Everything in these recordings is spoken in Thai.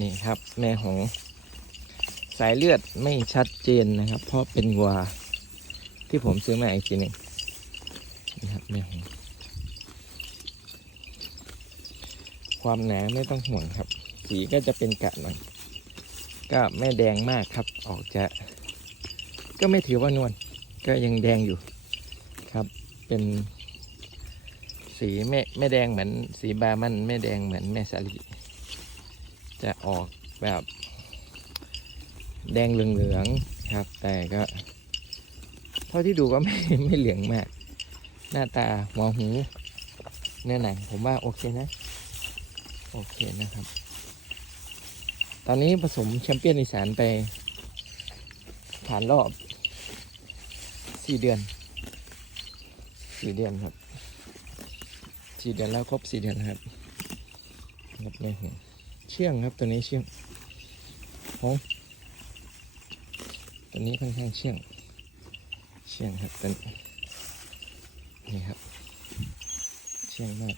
นี่ครับ แม่หงสายเลือดไม่ชัดเจนนะครับ เพราะเป็นวัวที่ผมซื้อมาอีกทีหนึ่งนี่ครับแม่หงความหนาไม่ต้องห่วงครับ สีก็จะเป็นกะหน่อยก็ไม่แดงมากครับออกจะ ก็ไม่ถือว่านวลก็ยังแดงอยู่ครับเป็นสีไม่ไม่แดงเหมือนสีบามันไม่แดงเหมือนแม่สาลี จะออกแบบแดงเหลืองๆครับ แต่ก็ เท่าที่ดูก็ไม่ไม่เหลืองมาก หน้าตาหัวหูเนื้อหนังผมว่าโอเคนะ โอเคนะครับ ตอนนี้ผสมแชมเปี้ยนอีสานไปผ่านรอบสี่เดือนสี่เดือนครับสี่เดือนแล้วครบสี่เดือนครับครับแม่หง เชื่องครับตัวนี้เชื่องหงตัวนี้ค่อนข้างเชื่องเชื่องครับตัวนี้นี่ครับ เชื่องมาก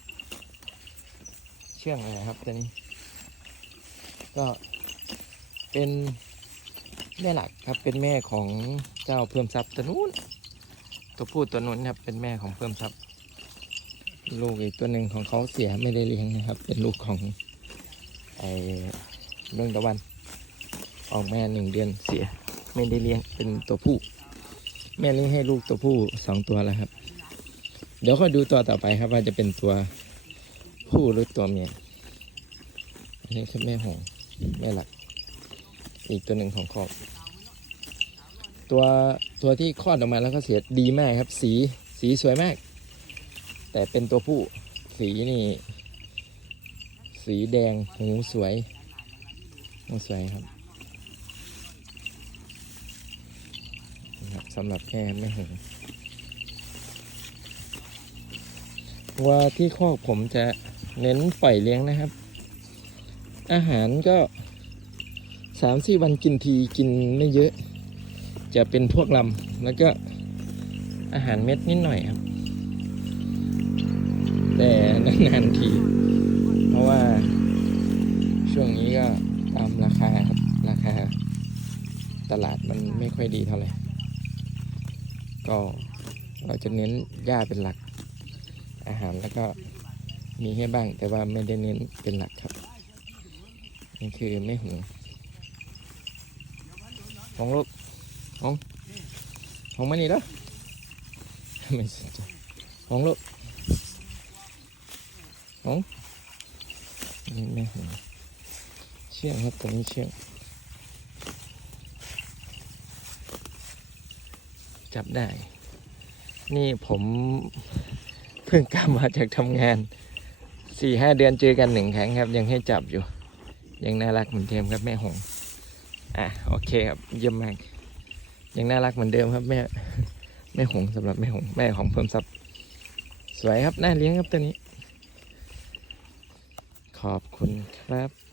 เชื่องเลยครับตัวนี้ ก็เป็นแม่หลักครับเป็นแม่ของเจ้าเพิ่มทรัพย์ตัวนู้น ตัวผู้ตัวนู้นครับเป็นแม่ของเพิ่มทรัพย์ลูกอีกตัวหนึ่งของเขาเสียไม่ได้เลี้ยงนะครับ เป็นลูกของ ไอเรื่องตะวัน ออกแม่หนึ่งเดือนเสีย ไม่ได้เลี้ยงเป็นตัวผู้ แม่เลี้ยงให้ลูกตัวผู้สองตัวแล้วครับ เดี๋ยวค่อยดูตัวต่อไปครับว่าจะเป็นตัวผู้หรือตัวเมียอันนี้คือแม่หงแม่หลัก อีกตัวหนึ่งของครอบตัวตัวที่คลอดออกมาแล้วก็เสียดีมากครับ สีสีสวยมาก แต่เป็นตัวผู้สีนี่ สีแดงหูสวยหูสวยครับนะครับสำหรับแค่แม่หงวัวที่คอกผมจะเน้นปล่อยเลี้ยงนะครับ อาหารก็สามสี่วันกินทีกินไม่เยอะ จะเป็นพวกลำแล้วก็อาหารเม็ดนิดหน่อยครับ แต่นานๆที ราะว่า ช่วงนี้ก็ตามราคาครับ ราคา ตลาดมันไม่ค่อยดีเท่าไหร่ ก็เราจะเน้นหญ้าเป็นหลัก อาหารแล้วก็มีให้บ้าง แต่ว่าไม่ได้เน้นเป็นหลักครับนี่คือไม่หูของลูกของของมันนี่แล้วไม่สนใจของลูก นี่แม่หัวเชื่องครับตัวนี้เชื่องจับได้ นี่ผมเพิ่งกลับมาจากทำงานสี่ห้าเดือนเจอกันหนึ่งครั้งครับ ยังให้จับอยู่ ยังน่ารักเหมือนเดิมครับแม่หงอะโอเคครับเยี่ยมมาก ยังน่ารักเหมือนเดิมครับแม่แม่หงส์สำหรับแม่หงแม่ของเพิ่มทรัพย์สวยครับน่าเลี้ยงครับตัวนี้ ขอบคุณครับ